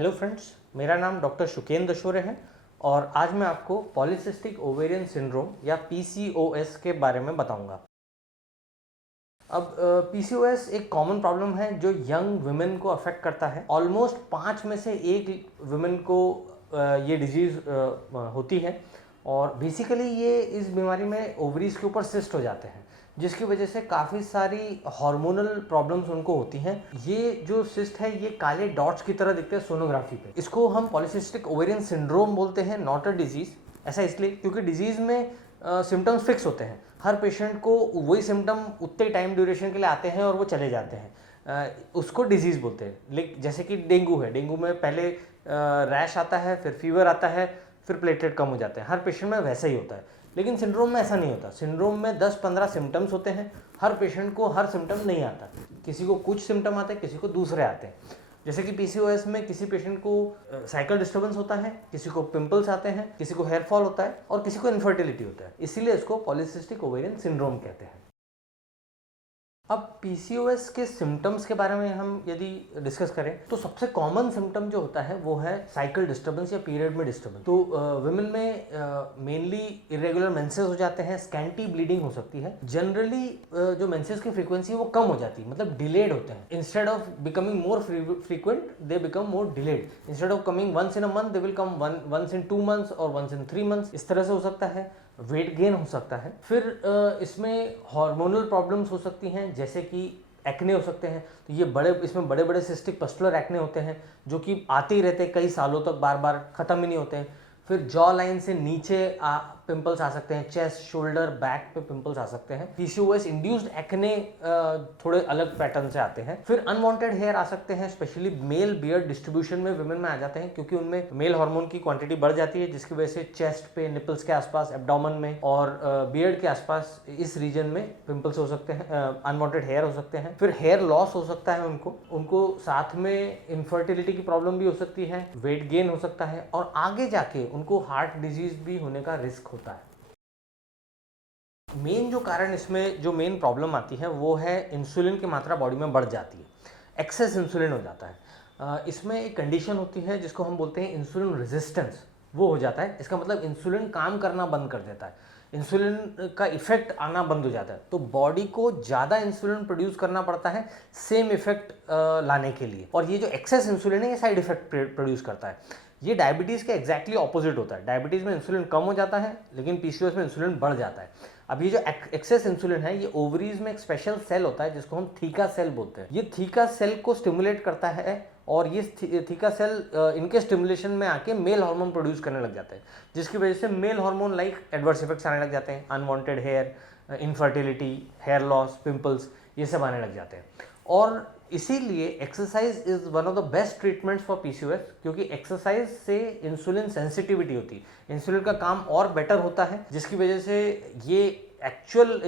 Hello friends, मेरा नाम doctor शुकेंद्र Dashore है और आज मैं आपको पॉलीसिस्टिक ओवेरियन सिंड्रोम या पीसीओएस के बारे में बताऊंगा। अब पीसीओएस एक कॉमन प्रॉब्लम है जो यंग वुमेन को अफेक्ट करता है। ऑलमोस्ट 5 में से 1 वुमेन को ये डिजीज़ होती है और बेसिकली ये इस बीमारी में ओवरीज के ऊपर सिस्ट हो जाते हैं, जिसकी वजह से काफ़ी सारी हार्मोनल प्रॉब्लम्स उनको होती हैं। ये जो सिस्ट है ये काले डॉट्स की तरह दिखते हैं सोनोग्राफी पे। इसको हम पॉलीसिस्टिक ओवेरियन सिंड्रोम बोलते हैं, नॉट अ डिजीज़। ऐसा इसलिए क्योंकि डिजीज़ में सिम्टम्स फिक्स होते हैं। हर पेशेंट को वही सिम्टम उतने टाइम ड्यूरेशन के लिए आते हैं और वो चले जाते हैं। उसको डिजीज़ बोलते हैं। लेकिन जैसे कि डेंगू है, डेंगू में पहले रैश आता है, फिर फीवर आता है, फिर प्लेटलेट कम हो जाते हैं। हर पेशेंट में वैसा ही होता है, लेकिन सिंड्रोम में ऐसा नहीं होता। सिंड्रोम में 10-15 सिम्टम्स होते हैं। हर पेशेंट को हर सिम्टम नहीं आता, किसी को कुछ सिम्टम आते हैं, किसी को दूसरे आते हैं। जैसे कि पीसीओएस में किसी पेशेंट को साइकिल डिस्टर्बेंस होता है, किसी को पिंपल्स आते हैं, किसी को हेयर फॉल होता है और किसी को इनफर्टिलिटी होता है। इसीलिए इसको पॉलीसिस्टिक ओवेरियन सिंड्रोम कहते हैं। अब पीसीओएस के सिम्टम्स के बारे में हम यदि डिस्कस करें तो सबसे कॉमन सिम्टम जो होता है वो है साइकिल डिस्टर्बेंस या पीरियड में डिस्टर्बेंस। तो वुमेन में मेनली इरेगुलर मेंसेस हो जाते हैं, स्कैंटी ब्लीडिंग हो सकती है। जनरली जो मेंसेस की फ्रीक्वेंसी है वो कम हो जाती है, मतलब डिलेड होते हैं। Instead of becoming more frequent they become more delayed. Instead of coming once in a month they will come once in 2 months और वंस इन 3 मंथ्स। इस तरह से हो सकता है। वेट गेन हो सकता है। फिर इसमें हार्मोनल प्रॉब्लम्स हो सकती हैं, जैसे कि एक्ने हो सकते हैं। तो ये इसमें बड़े बड़े सिस्टिक पस्टुलर एक्ने होते हैं जो कि आते ही रहते हैं, कई सालों तक बार बार ख़त्म ही नहीं होते हैं। फिर जॉ लाइन से नीचे पिंपल्स आ सकते हैं, चेस्ट, शोल्डर, बैक पे पिंपल्स आ सकते हैं। पीसीओएस इंड्यूस्ड एक्ने थोड़े अलग पैटर्न से आते हैं। फिर अनवांटेड हेयर आ सकते हैं, स्पेशली मेल बियर्ड डिस्ट्रीब्यूशन में वुमेन में आ जाते हैं, क्योंकि उनमें मेल हार्मोन की क्वांटिटी बढ़ जाती है, जिसकी वजह से चेस्ट पे, निपल्स के आसपास, एब्डोमेन में और बियर्ड के आसपास इस रीजन में पिंपल्स हो सकते हैं, अनवांटेड हेयर हो सकते हैं। फिर हेयर लॉस हो सकता है उनको साथ में इनफर्टिलिटी की प्रॉब्लम भी हो सकती है, वेट गेन हो सकता है और आगे जाके उनको हार्ट डिजीज भी होने का रिस्क होता है। मेन जो कारण इसमें जो मेन प्रॉब्लम आती है वो है इंसुलिन की मात्रा बॉडी में बढ़ जाती है, एक्सेस इंसुलिन हो जाता है। इसमें एक कंडीशन होती है जिसको हम बोलते हैं इंसुलिन रेजिस्टेंस, वो हो जाता है। इसका मतलब इंसुलिन काम करना बंद कर देता है, इंसुलिन का इफेक्ट आना बंद हो जाता है। तो बॉडी को ज़्यादा इंसुलिन प्रोड्यूस करना पड़ता है सेम इफेक्ट लाने के लिए। और ये जो एक्सेस इंसुलिन है ये साइड इफेक्ट प्रोड्यूस करता है। ये डायबिटीज़ के एग्जैक्टली ऑपोजिट होता है। डायबिटीज़ में इंसुलिन कम हो जाता है, लेकिन पीसीओएस में इंसुलिन बढ़ जाता है। अब ये जो एक्सेस इंसुलिन है ये ओवरीज में एक स्पेशल सेल होता है जिसको हम थीका सेल बोलते हैं। ये थीका सेल को स्टिमुलेट करता है और ये थीका सेल इनके स्टिमुलेशन में आके मेल हार्मोन प्रोड्यूस करने लग जाते हैं, जिसकी वजह से male hormone like adverse effects आने लग जाते हैं। Unwanted hair, infertility, hair loss, pimples, ये सब आने लग जाते हैं। और इसीलिए exercise is one of the best treatments for PCOS, क्योंकि एक्सरसाइज से इंसुलिन सेंसिटिविटी होती है, इंसुलिन का काम और बेटर होता है, जिसकी वजह से ये एक्चुअल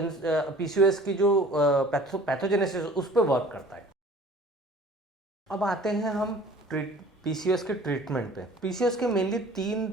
पीसीओएस की जो पैथोजेनेसिस उस पर वर्क करता है। अब आते हैं हम पीसीओएस के ट्रीटमेंट पे। पीसीओएस के मेनली 3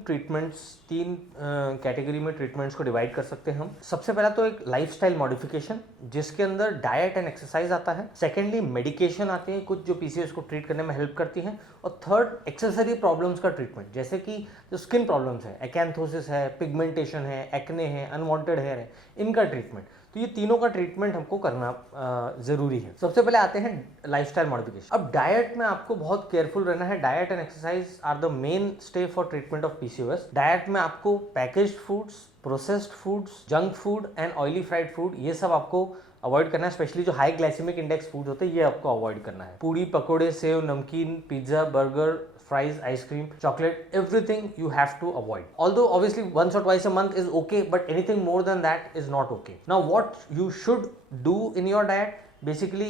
कैटेगरी में ट्रीटमेंट्स को डिवाइड कर सकते हैं हम। सबसे पहला तो एक लाइफस्टाइल मॉडिफिकेशन, जिसके अंदर डाइट एंड एक्सरसाइज आता है। सेकेंडली मेडिकेशन आते हैं कुछ जो पीसीओएस को ट्रीट करने में हेल्प करती हैं। और थर्ड एक्सेसरी प्रॉब्लम्स का ट्रीटमेंट, जैसे कि जो स्किन प्रॉब्लम्स है, एक्ैंथोसिस है, पिगमेंटेशन है, एक्ने है, अनवांटेड हेयर है, इनका ट्रीटमेंट। तो ये तीनों का ट्रीटमेंट हमको करना ज़रूरी है। सबसे पहले आते हैं लाइफस्टाइल मॉडिफिकेशन। अब डाइट में आपको बहुत केयरफुल रहना है। Diet and exercise are the mainstay for treatment of PCOS. Diet में आपको packaged foods, processed foods, junk food and oily fried food, ये सब आपको अवॉइड करना है। स्पेशली जो हाई ग्लाइसेमिक इंडेक्स फूड होते हैं ये आपको अवॉइड करना है। पूड़ी, पकोड़े, सेव, नमकीन, pizza, burger, fries, ice cream, chocolate, everything you have to avoid. Although obviously once or twice a month is okay, but anything more than that is not okay. Now what you should do in your diet, basically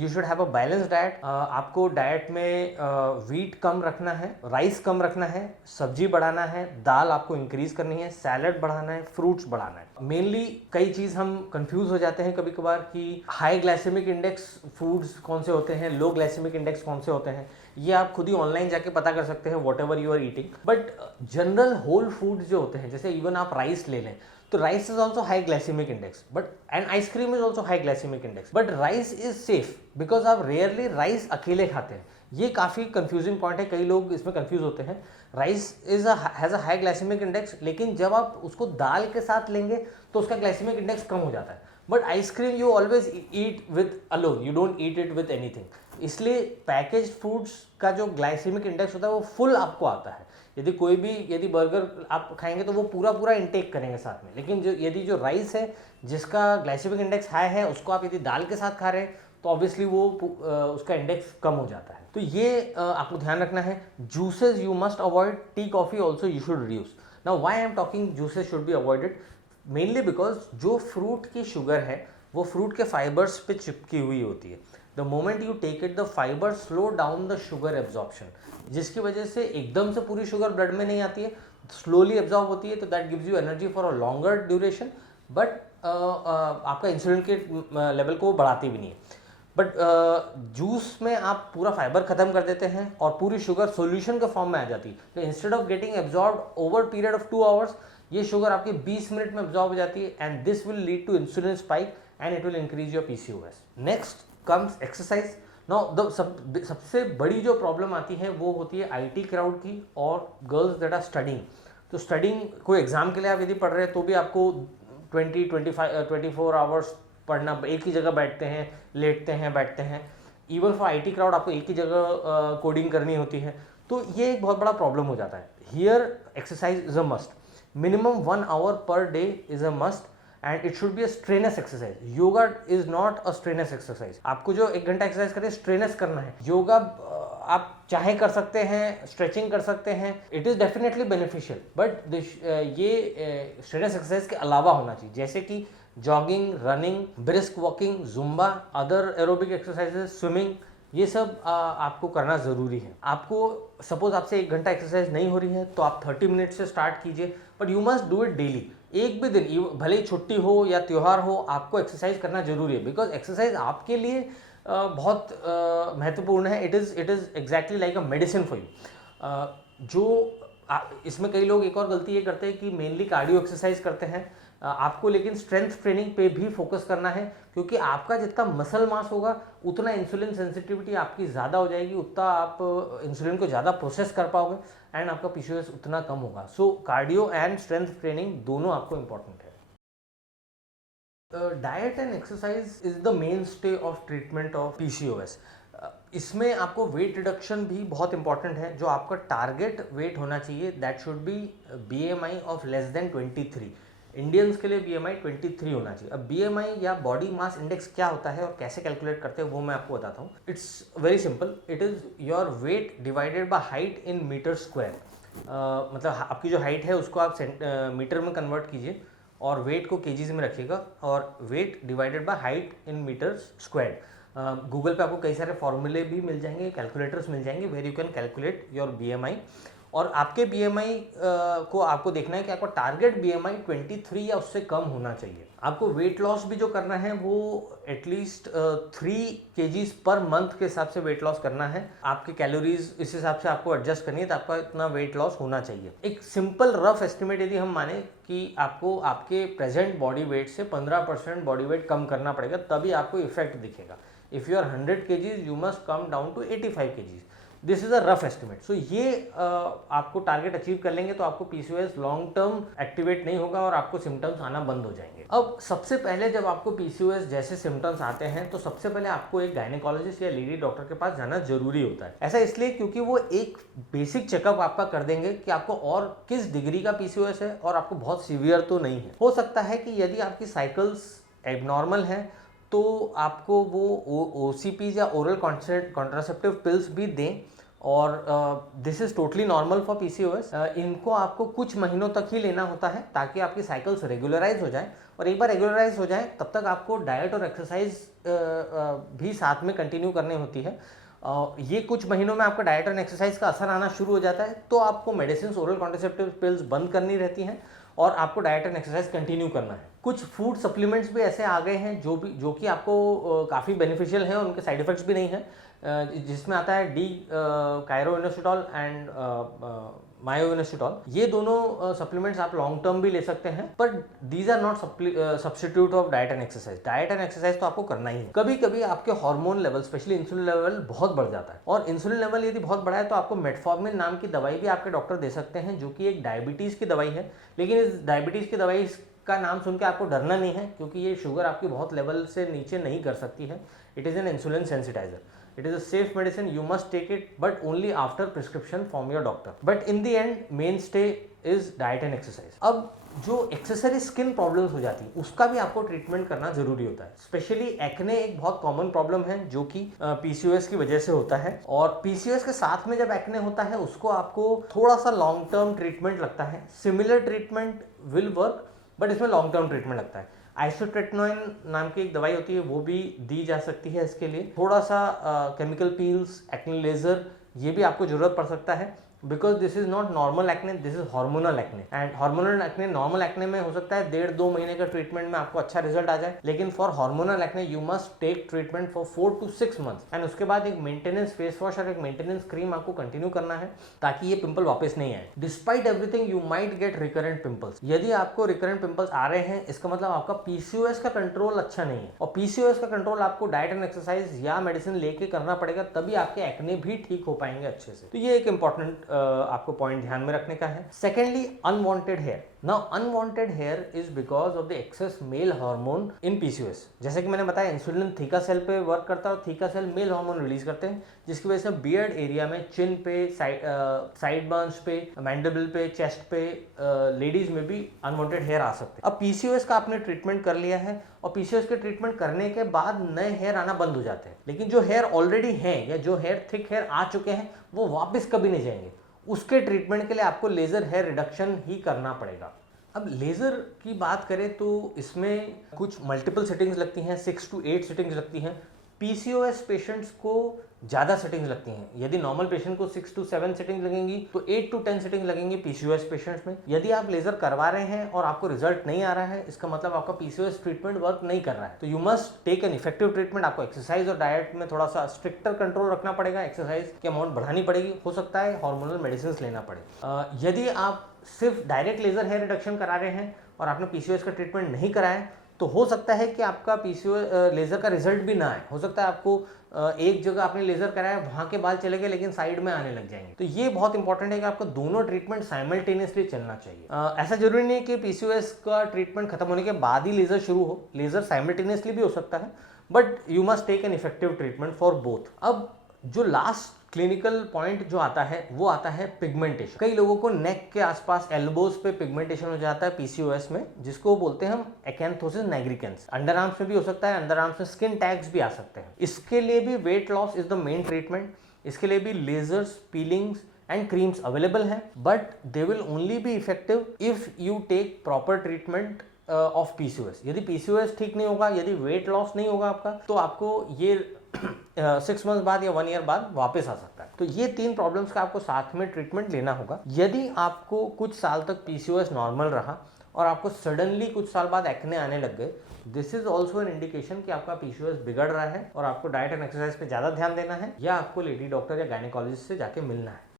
you should have a balanced diet. आपको diet में wheat कम रखना है, rice कम रखना है, सब्जी बढ़ाना है, दाल आपको इंक्रीज करनी है, सैलड बढ़ाना है, फ्रूट्स बढ़ाना है। मेनली कई चीज़ हम कंफ्यूज हो जाते हैं कभी कभार कि हाई ग्लाइसेमिक इंडेक्स फूड्स कौन से होते हैं, लो ग्लाइसेमिक इंडेक्स कौन से होते हैं। ये आप खुद ही ऑनलाइन जाके पता कर सकते हैं, whatever you are eating. But general whole foods जो होते हैं, जैसे इवन आप राइस ले लें तो rice is also high glycaemic index, but and ice cream is also high glycaemic index, but rice is safe because आप रेयरली राइस अकेले खाते हैं। ये काफ़ी कंफ्यूजिंग पॉइंट है, कई लोग इसमें कंफ्यूज होते हैं। Rice has a high glycaemic index, लेकिन जब आप उसको दाल के साथ लेंगे तो उसका ग्लाइसेमिक इंडेक्स कम हो जाता है। But ice cream you always eat with alone, you don't eat it with anything. इसलिए पैकेज फूड्स का जो ग्लाइसेमिक इंडेक्स होता है वो फुल आपको आता है। यदि बर्गर आप खाएंगे तो वो पूरा इंटेक करेंगे साथ में, लेकिन यदि जो राइस है जिसका ग्लाइसेमिक इंडेक्स हाई है, उसको आप यदि दाल के साथ खा रहे हैं तो ऑब्वियसली वो उसका इंडेक्स कम हो जाता है। तो ये आपको ध्यान रखना है। Juices you must avoid, tea coffee also you should reduce. Now why I am talking juices should be avoided, mainly because जो फ्रूट की शुगर है वो फ्रूट के फाइबर्स पे चिपकी हुई होती है। The moment you take it the fibre slow down the sugar absorption, जिसकी वजह से एकदम से पूरी शुगर ब्लड में नहीं आती है, स्लोली एब्जॉर्ब होती है, तो that gives you energy for a longer duration, but आपका इंसुलिन के लेवल को बढ़ाती भी नहीं है। बट जूस में आप पूरा फाइबर खत्म कर देते हैं और पूरी शुगर सॉल्यूशन के फॉर्म में आ जाती है। तो instead of getting absorb over period of 2 hours, ये शुगर आपकी 20 मिनट में एब्जॉर्ब हो जाती है, and this will lead to insulin spike and it will increase your PCOS। Next comes exercise. Now the सबसे बड़ी जो प्रॉब्लम आती है वो होती है IT क्राउड की और गर्ल्स दैट आर स्टडिंग। तो स्टडिंग, कोई एग्जाम के लिए आप यदि पढ़ रहे हैं तो भी आपको 24 आवर्स पढ़ना, एक ही जगह बैठते हैं, लेटते हैं, बैठते हैं। इवन फॉर IT क्राउड आपको एक ही जगह कोडिंग करनी होती है, तो ये एक बहुत बड़ा प्रॉब्लम हो जाता है। Here exercise is a must, minimum 1 hour per day is a must, and it should be a strenuous exercise. Yoga is not a strenuous exercise. आपको जो 1 घंटा एक्सरसाइज करें स्ट्रेनस करना है। योगा आप चाहे कर सकते हैं, स्ट्रेचिंग कर सकते हैं, it is definitely beneficial, but ये स्ट्रेनस एक्सरसाइज के अलावा होना चाहिए, जैसे कि jogging, running, brisk walking, Zumba, other aerobic exercises, swimming, ये सब आपको करना ज़रूरी है। आपको सपोज आपसे 1 घंटा एक्सरसाइज नहीं हो रही है तो आप 30 मिनट से स्टार्ट कीजिए, but you must do it daily. एक भी दिन, भले ही छुट्टी हो या त्यौहार हो, आपको एक्सरसाइज करना जरूरी है, बिकॉज एक्सरसाइज आपके लिए बहुत महत्वपूर्ण है। It is exactly like a medicine for you. इसमें कई लोग एक और गलती ये करते हैं कि मेनली कार्डियो एक्सरसाइज करते हैं। आपको लेकिन स्ट्रेंथ ट्रेनिंग पे भी फोकस करना है, क्योंकि आपका जितना मसल मास होगा उतना इंसुलिन सेंसिटिविटी आपकी ज़्यादा हो जाएगी, उतना आप इंसुलिन को ज़्यादा प्रोसेस कर पाओगे एंड आपका PCOS उतना कम होगा। सो कार्डियो एंड स्ट्रेंथ ट्रेनिंग दोनों आपको इंपॉर्टेंट है। Diet and exercise is the main stay of treatment of PCOS। इसमें आपको वेट रिडक्शन भी बहुत इंपॉर्टेंट है। जो आपका टारगेट वेट होना चाहिए that should be BMI of less than 23। Indians के लिए BMI 23 होना चाहिए। अब BMI या बॉडी मास इंडेक्स क्या होता है और कैसे कैलकुलेट करते हैं वो मैं आपको बताता हूँ। It's very simple, it is your weight divided by height in metre square. मतलब आपकी जो हाइट है उसको आप मीटर में कन्वर्ट कीजिए और वेट को केजीज में रखिएगा, और weight divided by height in metre square. Google पे आपको कई सारे फॉर्मूले भी मिल जाएंगे, कैलकुलेटर्स मिल जाएंगे where you can calculate your BMI। और आपके BMI को आपको देखना है कि आपका टारगेट BMI 23 या उससे कम होना चाहिए। आपको वेट लॉस भी जो करना है वो एटलीस्ट 3 kgs पर मंथ के हिसाब से वेट लॉस करना है। आपके कैलोरीज इस हिसाब से आपको एडजस्ट करनी है, तो आपका इतना वेट लॉस होना चाहिए। एक सिंपल रफ एस्टिमेट यदि हम माने कि आपको आपके प्रेजेंट बॉडी वेट से 15% बॉडी वेट कम करना पड़ेगा, तभी आपको इफेक्ट दिखेगा। If you are 100 kgs you must come down to 85 kgs। This is a rough estimate. So ये आपको टारगेट अचीव कर लेंगे तो आपको PCOS लॉन्ग टर्म एक्टिवेट नहीं होगा और आपको सिम्टम्स आना बंद हो जाएंगे। अब सबसे पहले जब आपको PCOS जैसे सिम्टम्स आते हैं तो सबसे पहले आपको एक गायनेकोलॉजिस्ट या लेडी डॉक्टर के पास जाना जरूरी होता है। ऐसा इसलिए क्योंकि वो एक बेसिक चेकअप आपका कर देंगे कि आपको और किस डिग्री का PCOS है और आपको बहुत सीवियर तो नहीं है। हो सकता है कि यदि आपकी साइकिल्स एबनॉर्मल हैं तो आपको वो OCPs या ओरल कॉन्ट्रासेप्टिव पिल्स भी दें, और this is totally normal for PCOS। इनको आपको कुछ महीनों तक ही लेना होता है ताकि आपकी साइकिल्स रेगुलराइज हो जाए, और एक बार रेगुलराइज हो जाए तब तक आपको डाइट और एक्सरसाइज भी साथ में कंटिन्यू करनी होती है। ये कुछ महीनों में आपका डाइट और एक्सरसाइज का असर आना शुरू हो जाता है तो आपको मेडिसिन, ओरल कॉन्ट्रासेप्टिव पिल्स बंद करनी रहती हैं और आपको डाइट एंड एक्सरसाइज कंटिन्यू करना है। कुछ फूड सप्लीमेंट्स भी ऐसे आ गए हैं जो कि आपको काफ़ी बेनिफिशियल हैं, उनके साइड इफेक्ट्स भी नहीं हैं, जिसमें आता है D कायरोइनोसिटॉल एंड मायोइनोसिटॉल, ये दोनों सप्लीमेंट्स आप लॉन्ग टर्म भी ले सकते हैं, but these are not substitute of diet and exercise. Diet and exercise तो आपको करना ही है। कभी कभी आपके hormone level, specially insulin level बहुत बढ़ जाता है, और इंसुलिन लेवल यदि बहुत बढ़ा है तो आपको मेटफॉर्मिन नाम की दवाई भी आपके डॉक्टर दे सकते हैं, जो कि एक डायबिटीज की दवाई है। लेकिन इस डायबिटीज की दवाई का नाम सुन के आपको डरना नहीं है, क्योंकि ये शुगर आपकी बहुत लेवल से नीचे नहीं कर सकती है। It is an insulin sensitiser. It is a safe medicine. You must take it, but only after prescription from your doctor. But in the end, mainstay is diet and exercise. अब जो accessory skin problems हो जाती है उसका भी आपको treatment करना जरूरी होता है। स्पेशली एक्ने एक बहुत कॉमन प्रॉब्लम है जो कि पीसीओएस की वजह से होता है, और पीसीओएस के साथ में जब एक्ने होता है उसको आपको थोड़ा सा लॉन्ग टर्म ट्रीटमेंट लगता है। Similar treatment will work, but इसमें लॉन्ग टर्म ट्रीटमेंट लगता है। आइसोट्रेटिनोइन नाम की एक दवाई होती है, वो भी दी जा सकती है इसके लिए। थोड़ा सा केमिकल पील्स, एक्ने लेजर, ये भी आपको जरूरत पड़ सकता है, because this is not normal acne, this is hormonal acne. And hormonal acne, normal acne में हो सकता है 1.5-2 महीने का ट्रीटमेंट में आपको अच्छा रिजल्ट आ जाए, लेकिन for hormonal acne you must take treatment for 4 to 6 months, and उसके बाद एक मेंटेनेंस फेस वॉश और एक मेंटेनेंस क्रीम आपको कंटिन्यू करना है ताकि ये पिंपल वापस नहीं आए। Despite everything you might get recurrent pimples. यदि आपको रिकरेंट पिंपल्स आ रहे हैं, इसका मतलब आपका पीसीओएस का कंट्रोल अच्छा नहीं है, और पीसीओएस का कंट्रोल आपको डाइट एंड एक्सरसाइज या मेडिसिन लेके करना पड़ेगा, तभी आपके एक्ने भी ठीक हो पाएंगे अच्छे से। तो ये एक इंपॉर्टेंट आपको पॉइंट ध्यान में रखने का है। Secondly, unwanted hair. Now unwanted hair is because of the excess male hormone in PCOS. जैसे कि मैंने बताया, इंसुलिन थीका सेल पे वर्क करता है, और theca cell male hormone release करते हैं, जिसकी वजह से बियर्ड एरिया में, चिन पे, साइड बर्न्स पे, मैंडिबल पे, चेस्ट पे, लेडीज में भी अनवांटेड हेयर आ सकते हैं। अब पीसीओएस का आपने ट्रीटमेंट कर लिया है, और पीसीओएस के ट्रीटमेंट करने के बाद नए हेयर आना बंद हो जाते हैं, लेकिन जो हेयर ऑलरेडी हैं या जो हेयर थिक हेयर आ चुके हैं वो वापस कभी नहीं जाएंगे। उसके ट्रीटमेंट के लिए आपको लेजर हेयर रिडक्शन ही करना पड़ेगा। अब लेजर की बात करें तो इसमें कुछ मल्टीपल सेटिंग्स लगती हैं, 6 to 8 सेटिंग्स लगती हैं। पीसीओएस पेशेंट्स को ज़्यादा सेटिंग्स लगती हैं। यदि नॉर्मल पेशेंट को 6 to 7 सेटिंग्स लगेंगी तो 8 to 10 सेटिंग लगेंगी पीसीओएस पेशेंट्स में। यदि आप लेजर करवा रहे हैं और आपको रिजल्ट नहीं आ रहा है, इसका मतलब आपका पीसीओएस ट्रीटमेंट वर्क नहीं कर रहा है। तो you must take an effective treatment. आपको एक्सरसाइज और डाइट में थोड़ा सा स्ट्रिक्टर कंट्रोल रखना पड़ेगा, एक्सरसाइज की अमाउंट बढ़ानी पड़ेगी, हो सकता है हार्मोनल मेडिसिन लेना पड़े। यदि आप सिर्फ डायरेक्ट लेजर हेयर रिडक्शन करा रहे हैं और आपने पीसीओएस का ट्रीटमेंट नहीं कराया, तो हो सकता है कि आपका पीसीओएस लेजर का रिजल्ट भी ना आए। हो सकता है आपको एक जगह आपने लेजर कराया, वहां के बाल चले गए, लेकिन साइड में आने लग जाएंगे। तो ये बहुत इंपॉर्टेंट है कि आपको दोनों ट्रीटमेंट साइमल्टेनियसली चलना चाहिए। ऐसा जरूरी नहीं है कि पीसीओएस का ट्रीटमेंट खत्म होने के बाद ही लेजर शुरू हो, लेजर साइमल्टेनियसली भी हो सकता है, but you must take an effective treatment for both. अब जो लास्ट क्लिनिकल पॉइंट जो आता है वो आता है पिगमेंटेशन। कई लोगों को नेक के आसपास, एल्बोज पे पिगमेंटेशन हो जाता है पीसीओएस में, जिसको बोलते हैं हम एक्यांथोसिस नाइग्रिकेंस। अंडर आर्म्स में भी हो सकता है, अंडर आर्म्स में स्किन टैग्स भी आ सकते हैं। इसके लिए भी weight loss is the main treatment. इसके लिए भी lasers, peelings and creams available हैं, but they will only be effective if you take proper treatment of PCOS. यदि पीसीओएस ठीक नहीं होगा, यदि वेट लॉस नहीं होगा आपका, तो आपको ये 6 मंथ बाद या 1 ईयर बाद वापस आ सकता है। तो ये 3 प्रॉब्लम्स का आपको साथ में ट्रीटमेंट लेना होगा। यदि आपको कुछ साल तक पीसीओएस नॉर्मल रहा और आपको सडनली कुछ साल बाद एक्ने आने लग गए, this is also an indication कि आपका पीसीओएस बिगड़ रहा है और आपको डाइट एंड एक्सरसाइज पे ज़्यादा ध्यान देना है, या आपको लेडी डॉक्टर या गायनेकोलॉजिस्ट से जाके मिलना है।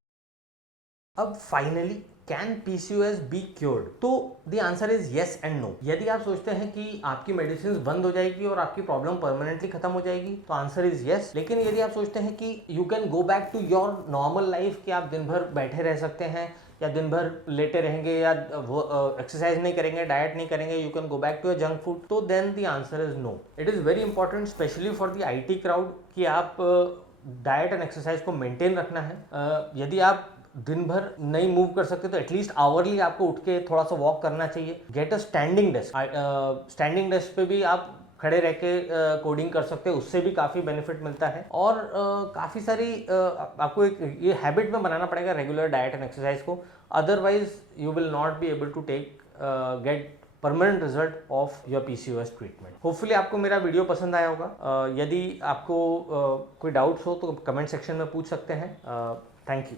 अब finally, can PCOS be cured? तो the answer is yes and no. यदि आप सोचते हैं कि आपकी मेडिसिन बंद हो जाएगी और आपकी प्रॉब्लम परमानेंटली खत्म हो जाएगी, तो आंसर इज येस। लेकिन यदि आप सोचते हैं कि you can go back to your normal life, कि आप दिन भर बैठे रह सकते हैं या दिन भर लेटे रहेंगे या एक्सरसाइज नहीं करेंगे, डाइट नहीं करेंगे, you can go back to junk food, तो then the answer is no. It is very important specially for the IT crowd कि आप डाइट एंड एक्सरसाइज को मेंटेन रखना है। यदि आप दिन भर नहीं मूव कर सकते तो एटलीस्ट आवरली आपको उठ के थोड़ा सा वॉक करना चाहिए। Get a standing desk. Standing desk पे भी आप खड़े रह के कोडिंग कर सकते हैं, उससे भी काफ़ी बेनिफिट मिलता है। और काफ़ी सारी आपको एक ये हैबिट में बनाना पड़ेगा रेगुलर डाइट एंड एक्सरसाइज को, otherwise you will not be able to take get permanent result of your PCOS treatment. Hopefully आपको मेरा वीडियो पसंद आया होगा। यदि आपको कोई डाउट्स हो तो कमेंट सेक्शन में पूछ सकते हैं। Thank you.